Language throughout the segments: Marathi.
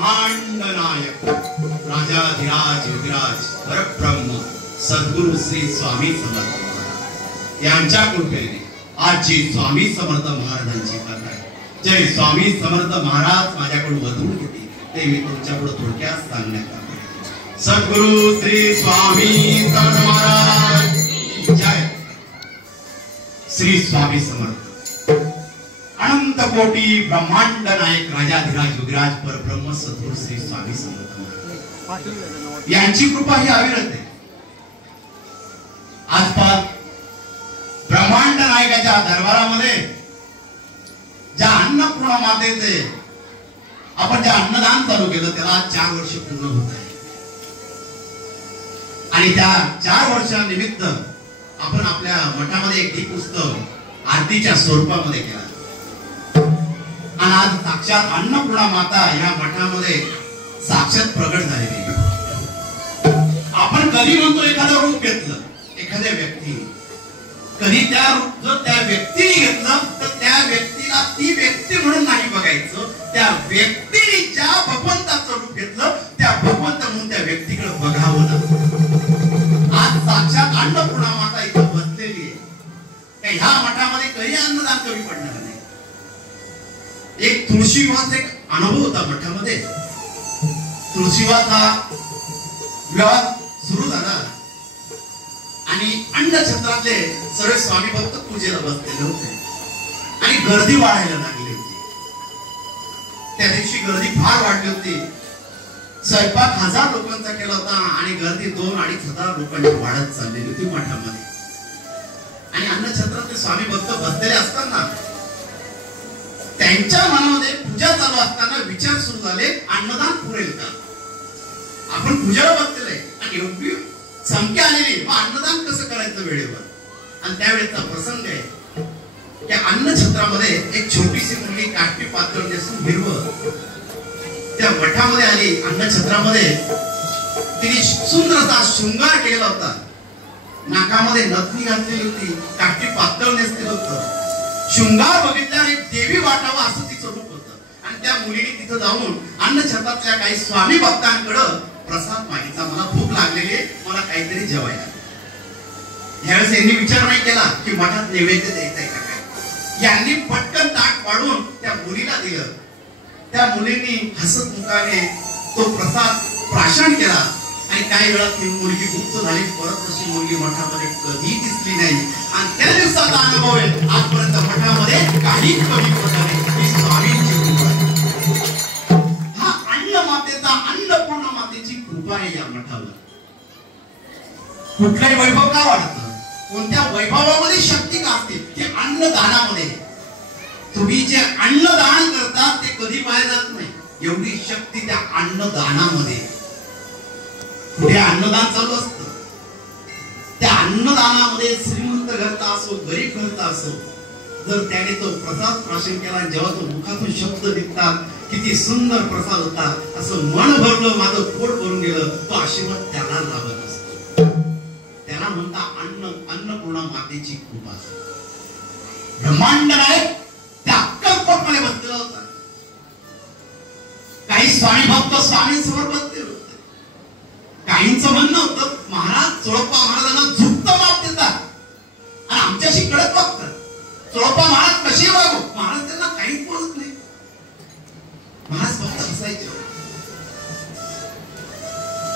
ब्रह्मांड नायक राजाधिराज योगिराज परब्रह्म सद्गुरु श्री स्वामी समर्थ महाराज यांच्या कृपेने आज जी स्वामी समर्थ महाराजांची कथा आहे, जय स्वामी समर्थ महाराज माझ्याकडून वधून घेतली ते मी तुमच्यापुढे थोडक्यात सांगण्यात आले। सद्गुरु श्री स्वामी समर्थ महाराज जय। श्री स्वामी समर्थ अनंत कोटी ब्रह्मांड नायक राजाधिराज योगिराज परब्रह्म सद्गुरु श्री स्वामी समर्थ महाराज यांची कृपा ही अविरत आहे। आजपास ब्रह्मांड नायकाच्या दरबारामध्ये ज्या अन्नपूर्णा मातेचे आपण जे अन्नदान चालू केलं त्याला 4 वर्ष पूर्ण होत आहे आणि त्या 4 वर्षानिमित्त आपण आपल्या मठामध्ये एक दीपउत्सव आरतीच्या स्वरूपामध्ये केला आणि आज साक्षात अन्नपूर्णा माता या मठामध्ये साक्षात प्रगट झालेली आहे। आपण कधी म्हणतो एखादं रूप घेतलं एखाद्या व्यक्ती कधी जर त्या व्यक्तीने घेतलं तर त्या व्यक्तीला ती व्यक्ती म्हणून नाही बघायचं, त्या व्यक्तीने ज्या भगवंताचं रूप घेतलं त्या भगवंत म्हणून त्या व्यक्तीकडे बघावं लागतं। आज साक्षात अन्नपूर्णा माता इथं बसलेली आहे। ह्या मठामध्ये कधी अन्नदान कमी पडणार नाही। एक तुळशी विवाहाचा एक अनुभव होता मठामध्ये। तुळशी विवाहाचा विवाह सुरू झाला आणि अन्नछत्रातले सर्व स्वामी भक्त पूजेला बसलेले होते आणि गर्दी वाढायला लागली होती। त्या दिवशी गर्दी फार वाढली होती। स्वयंपाक 1000 लोकांचा केला होता आणि गर्दी 2-2.5 हजार लोकांची वाढत चाललेली होती मठामध्ये। आणि अन्नछत्रातले स्वामी भक्त बसलेले असताना त्यांच्या मनामध्ये पूजा चालू असताना विचार सुरू झाले, अन्नदान पुरेल का? आपण पूजेला बसलेले आणि एवढी संख्या आलेली, मग अन्नदान कसं करायचं वेळेवर? आणि त्यावेळेचा प्रसंग आहे की अन्नछत्रामध्ये एक छोटीशी मुलगी काठी पातळ नेसून हिरवं त्या मठामध्ये आली। अन्नछत्रामध्ये तिने सुंदर असा शृंगार केला होता, नाकामध्ये नथनी घातलेली होती, काठी पातळ नेसलेलं होतं। शृंगार बघितल्यावर एक देवी वाटावं असं तिचं रूप होतं आणि त्या मुलीने तिथं जाऊन अन्नछत्रातल्या काही स्वामी भक्तांकडे प्रसाद मागितला, मला भूक लागलेली आहे, मला काहीतरी जेवायला। यावेळेस यांनी विचार नाही केला की मठात नैवेद्य द्यायचा आहे का काय। यांनी पटकन ताट वाढून त्या मुलीला दिलं। त्या मुलीने हसत मुखाने तो प्रसाद प्राशन केला आणि काही वेळात ती मुलगी गुप्त झाली। परत तशी मुलगी मठामध्ये कधी दिसली नाही आणि त्या दिवसाचा अनुभव आहे आजपर्यंत मठामध्ये काही कमी पडलं नाही। ही स्वामींची कृपा आहे। हा अन्न मातेचा अन्नपूर्णा मातेची कृपा आहे या मठावर। कुठलाही वैभव का वाढतं, कोणत्या वैभवामध्ये शक्ती का असते, ते अन्नदानामध्ये। तुम्ही जे अन्नदान करता ते कधी वाया जात नाही, एवढी शक्ती त्या अन्नदानामध्ये। पुढे अन्नदान चालू असतं, त्या अन्नदानामध्ये श्रीमंत घरचा असो गरीब घरचा असो, जर त्याने तो प्रसाद प्राशन केला जेव्हा तो मुखातून शब्द निघतात किती सुंदर प्रसाद होता, असं मन भरलं, माझं पोट भरून गेलं, तो आशीर्वाद त्याला लाभत असतो। त्याला म्हणता अन्नपूर्णा मातेची कृपा। ब्रह्मांड नायक त्या अक्कलकोट मध्ये बसलेला होता। काही स्वामी भक्त स्वामी समोर बसलेले होते। काहींचं म्हणणं होतं महाराज चोळप्पा महाराजांना झुकतं माप देतात आणि आमच्याशी कडक बघतात, चोळप्पा महाराज कशी वागू? महाराज त्यांना काहीच बोलत नाही, महाराज फक्त हसायचे।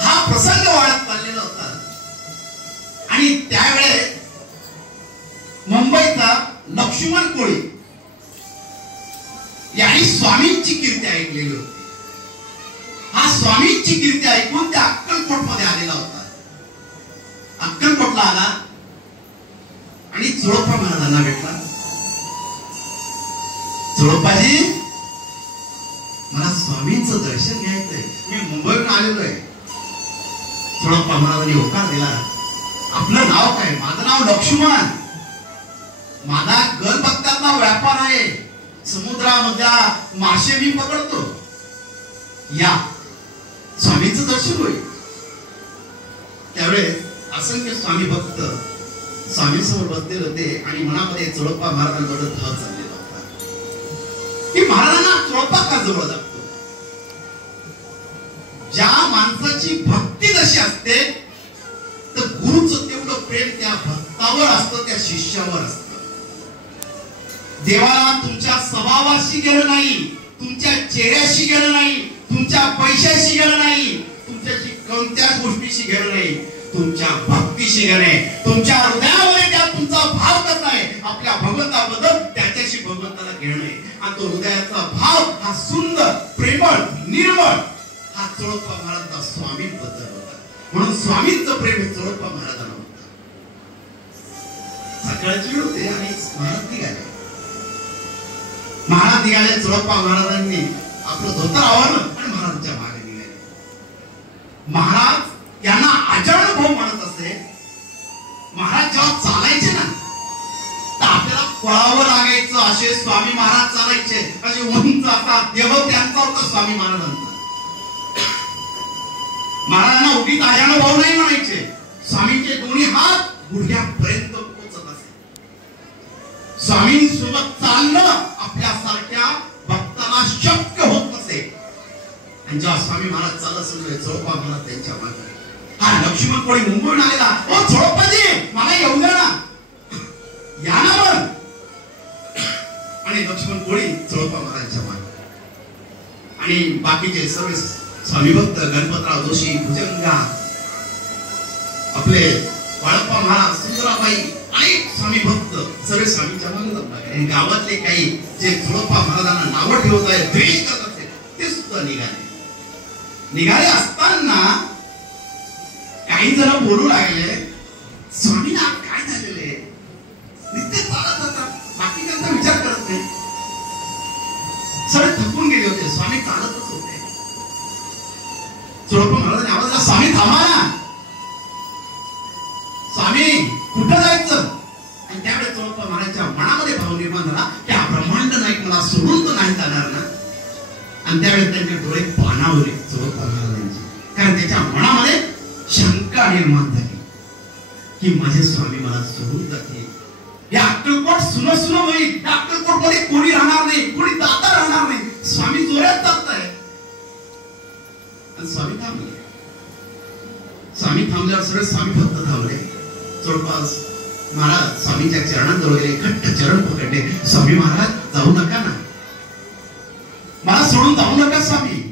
हा प्रसंग वाढत चाललेला होता आणि त्यावेळेस मुंबईचा लक्ष्मण कोळी यांनी स्वामींची कीर्ती ऐकलेली होती। हा स्वामींची कीर्ती ऐकून त्या अक्कलकोट मध्ये आलेला होता। अक्कलकोटला आला आणि चोळप्पा महाराजांना भेटला। चोळप्पाजी, मला स्वामींचं दर्शन घ्यायचंय, मी मुंबईवरून आलेलो आहे। चोळप्पा महाराजांनी होकार दिला, आपलं नाव काय? माझं नाव लक्ष्मण, माझा गल भक्तांना व्यापार आहे, समुद्रामधल्या मासे मी पकडतो, या स्वामींचं दर्शन होईल। त्यावेळेस असंख्य स्वामी भक्त स्वामी समोर बसलेले होते आणि मनामध्ये चोळप्पा महाराजांकडे धाव चाललेला होता की महाराजांना चोळप्पा का जवळ जातो। भक्ताची भक्ती जशी असते तर गुरुचं तेवढं प्रेम त्या भक्तावर असतं, त्या शिष्यावर असतं. देवाला तुमच्या स्वभावाशी गेलं नाही, तुमच्या चेहऱ्याशी गेलं नाही, तुमच्या पैशाशी गेलं नाही, तुमच्याशी कोणत्याच गोष्टीशी गेलं नाही, तुमच्या भक्तीशी गेले. तुमच्या हृदयामध्ये त्या तुमचा भाव करत आहे आपल्या भगवंताबद्दल, त्याच्याशी भगवंताला घेणं आहे. आणि तो हृदयाचा भाव हा सुंदर, प्रेमळ, निर्मळ हा चोळप्पा महाराजांचा स्वामींबद्दल होता. म्हणून स्वामींचं प्रेम हे चोळप्पा महाराजांना होतं. सकाळची वेळ होते आणि महाराज निघाले. महाराज निघाले, चोळप्पा महाराजांनी आपलं धोतर आवरलं आणि महाराजांच्या मागे निघाले. महाराज यांना आचरण भाऊ म्हणत असे. महाराज जेव्हा चालायचे ना तर आपल्याला पळावं लागायचं. असे स्वामी महाराज चालायचे, असे उंच असा देव त्यांचा होता स्वामी महाराजांचा. महाराजांना उगीच आचरण भाऊ नाही म्हणायचे. स्वामींचे दोन्ही हात गुडघ्यापर्यंत पोहोचत असे. स्वामींसोबत चालणं आपल्यासारख्या भक्ताला शक्य होत नसे. आणि जेव्हा स्वामी महाराज चालत सुरू चोळप्पा महाराज त्यांच्या मागे. हा लक्ष्मण कोळी मुंबईहून आलेला, ओ चोळप्पाजी मला येऊ द्या ना, या ना बरं. आणि लक्ष्मण कोळी चोळप्पा महाराजांच्या मागे. आणि बाकीचे सर्व स्वामी भक्त गणपतराव जोशी, भुजंगा, आपले बाळप्पा महाराज, सुंदराबाई, अनेक स्वामी भक्त सर्व स्वामींच्या मागे. गावातले काही जे चोळप्पा महाराजांना नावं ठेवत आहेत, द्वेष करत असते, ते सुद्धा निघाले असताना काही जण बोलू लागले, स्वामींना काय झालेले, नित्य चालत होता, बाकी त्यांचा विचार करत नाही. सगळे थकून गेले होते, स्वामी चालतच होते. चोळप्पा महाराजांनी आवाज दिला, स्वामी थांबा ना, स्वामी कुठं जायचं. आणि त्यावेळेस चोळप्पा महाराजांच्या मनामध्ये भाव निर्माण झाला की हा ब्रह्मांड नाईक मला सोडून तर नाही जाणार ना. आणि त्यावेळेस त्यांचे डोळे पाणावले चोळप्पा महाराजांचे, कारण त्याच्या मनामध्ये शंका निर्माण झाली की माझे स्वामी मला सोडून जाते. या अक्कलकोट सुन सुन होईल, या अक्कलकोट मध्ये कोणी राहणार नाही, कोणी दाता राहणार नाही, स्वामी जोरात जात आहे. स्वामी थांबले. स्वामी थांबल्यावर सर्व स्वामी भक्त थांबले. चोळप्पा महाराज स्वामींच्या चरणांजवळ गेले, घट्ट चरण पकडले. स्वामी महाराज जाऊ नका ना, मला सोडून जाऊ नका स्वामी,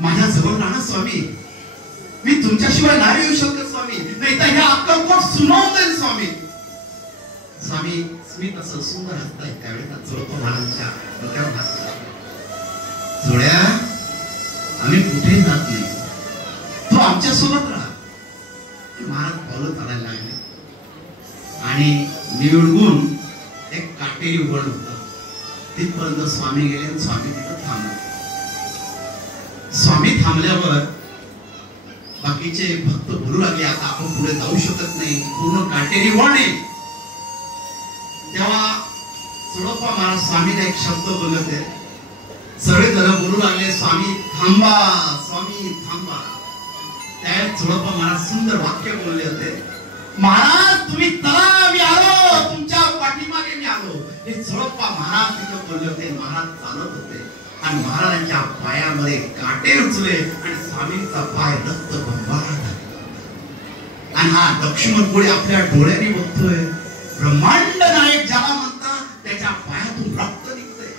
माझ्या जवळ राहा स्वामी, मी तुमच्याशिवाय नाही येऊ शकत स्वामी, नाही तर ह्या अक्कलकोट सुनावून जाईल स्वामी. स्वामी स्मित असं सुंदर हसताय. त्यावेळेस चोळप्पा महाराजांच्या डोक्यावर हात ठेवला. जोड्या, आम्ही कुठेही जात नाही, तू आमच्या सोबत राहा. महाराज पावलं चालायला लागले आणि निवडून एक काटेरी वड होतं, तिथपर्यंत स्वामी गेले आणि स्वामी तिथं थांबले. स्वामी थांबल्यावर बाकीचे भक्त बोलू लागले, आता आपण पुढे जाऊ शकत नाही, पूर्ण काटेरी वड आहे. तेव्हा चोळप्पा महाराज स्वामीला एक शब्द बोलत आहे. सगळे जण बोलू लागले, स्वामी थांबा, स्वामी थांबा. त्यावेळेस चोळप्पा महाराज सुंदर वाक्य बोलले होते, महाराज तुम्ही चला, मी आलो, तुमच्या पाठीमागे मी आलो. हे चोळप्पा महाराज तिथे बोलले होते. महाराज चालत होते आणि महाराजांच्या पायामध्ये काटे रुचले आणि स्वामींचा पाय रक्त बंबाळ झाला. आणि हा लक्ष्मण कोळी आपल्या डोळ्यांनी बघतोय, ब्रह्मांड नायक ज्याला म्हणतात त्याच्या पायातून रक्त निघतंय.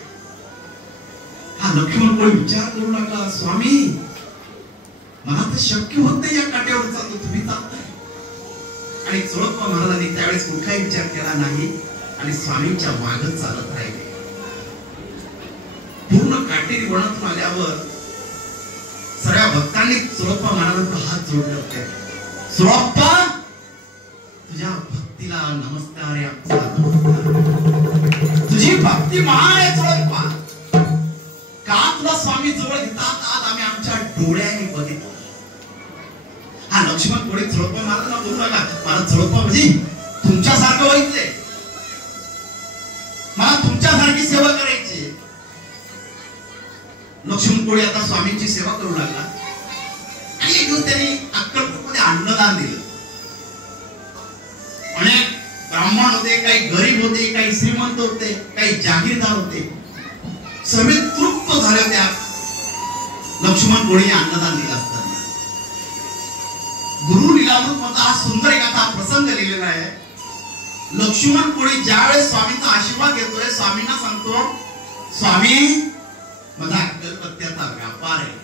हा लक्ष्मण कोळी विचार करू लागला, स्वामी मला तर शक्य होत नाही, या काट्यावर चालतो, तुम्ही चालताय. आणि चोळप्पा महाराजांनी त्यावेळेस कुठलाही विचार केला नाही आणि स्वामींच्या मागे चालत राहिले. पूर्ण काटेरी वनातून आल्यावर सगळ्या भक्तांनी चोळप्पा महाराजांचा हात जोडले होते. चोळप्पा, तुझ्या भक्तीला नमस्कार आहे, तुझी भक्ती महान आहे चोळप्पा. का तुला स्वामी जवळ घेतात, आज आम्ही आमच्या डोळ्याने बघितलं. हा लक्ष्मण कोळी चोळप्पा महाराजांना बोलू लागला, मला चोळप्पा म्हणजे तुमच्यासारखं व्हायचंय, मला तुमच्यासारखी सेवा करायची. लक्ष्मण कोळी आता स्वामींची सेवा करू लागला. आणि एक दिवस त्यांनी अक्कलकोटमध्ये अन्नदान दिलं. अनेक ब्राह्मण होते, काही गरीब होते, काही श्रीमंत होते, काही जागीरदार होते, सर्व तृप्त झाले होते. लक्ष्मण कोळीने अन्नदान दिलं असताना लीलामृत मधला हा सुंदर एक आता प्रसंग लिहिलेला आहे. लक्ष्मण कोळी ज्यावेळेस स्वामींचा आशीर्वाद घेतोय, स्वामींना सांगतो, स्वामी माझा गणपत्याचा व्यापार आहे.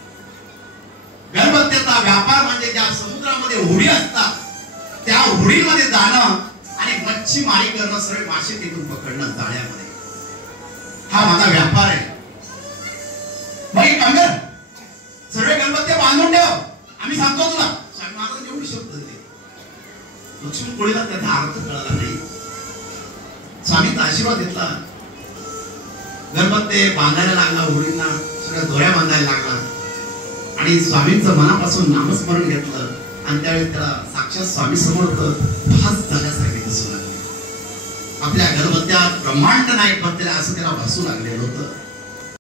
गणपत्याचा व्यापार म्हणजे ज्या समुद्रामध्ये होडी असतात त्या होडीमध्ये जाणं आणि मच्छीमारी करणं, सरळ मासे तिथून पकडणं जाळ्यामध्ये, हा माझा व्यापार आहे. बाई कामगार सर्व गणपत्या बांधून ठेव, आम्ही सांगतो तुला. स्वामी महाराज एवढी शब्द दिले. लक्ष्मण कोळीला त्याचा अर्थ कळला नाही. स्वामींचा आशीर्वाद घेतला, गणपती बांधायला लागला, होडींना सगळ्या दोऱ्या बांधायला लागला आणि स्वामींचं मनापासून नामस्मरण घेतलं आणि त्यावेळी त्याला साक्षात स्वामी समोर भास झाल्यासारखे दिसू लागले. आपल्या गणपत्यात ब्रह्मांड नायक बनलेला असं त्याला भासू लागलेलं होतं.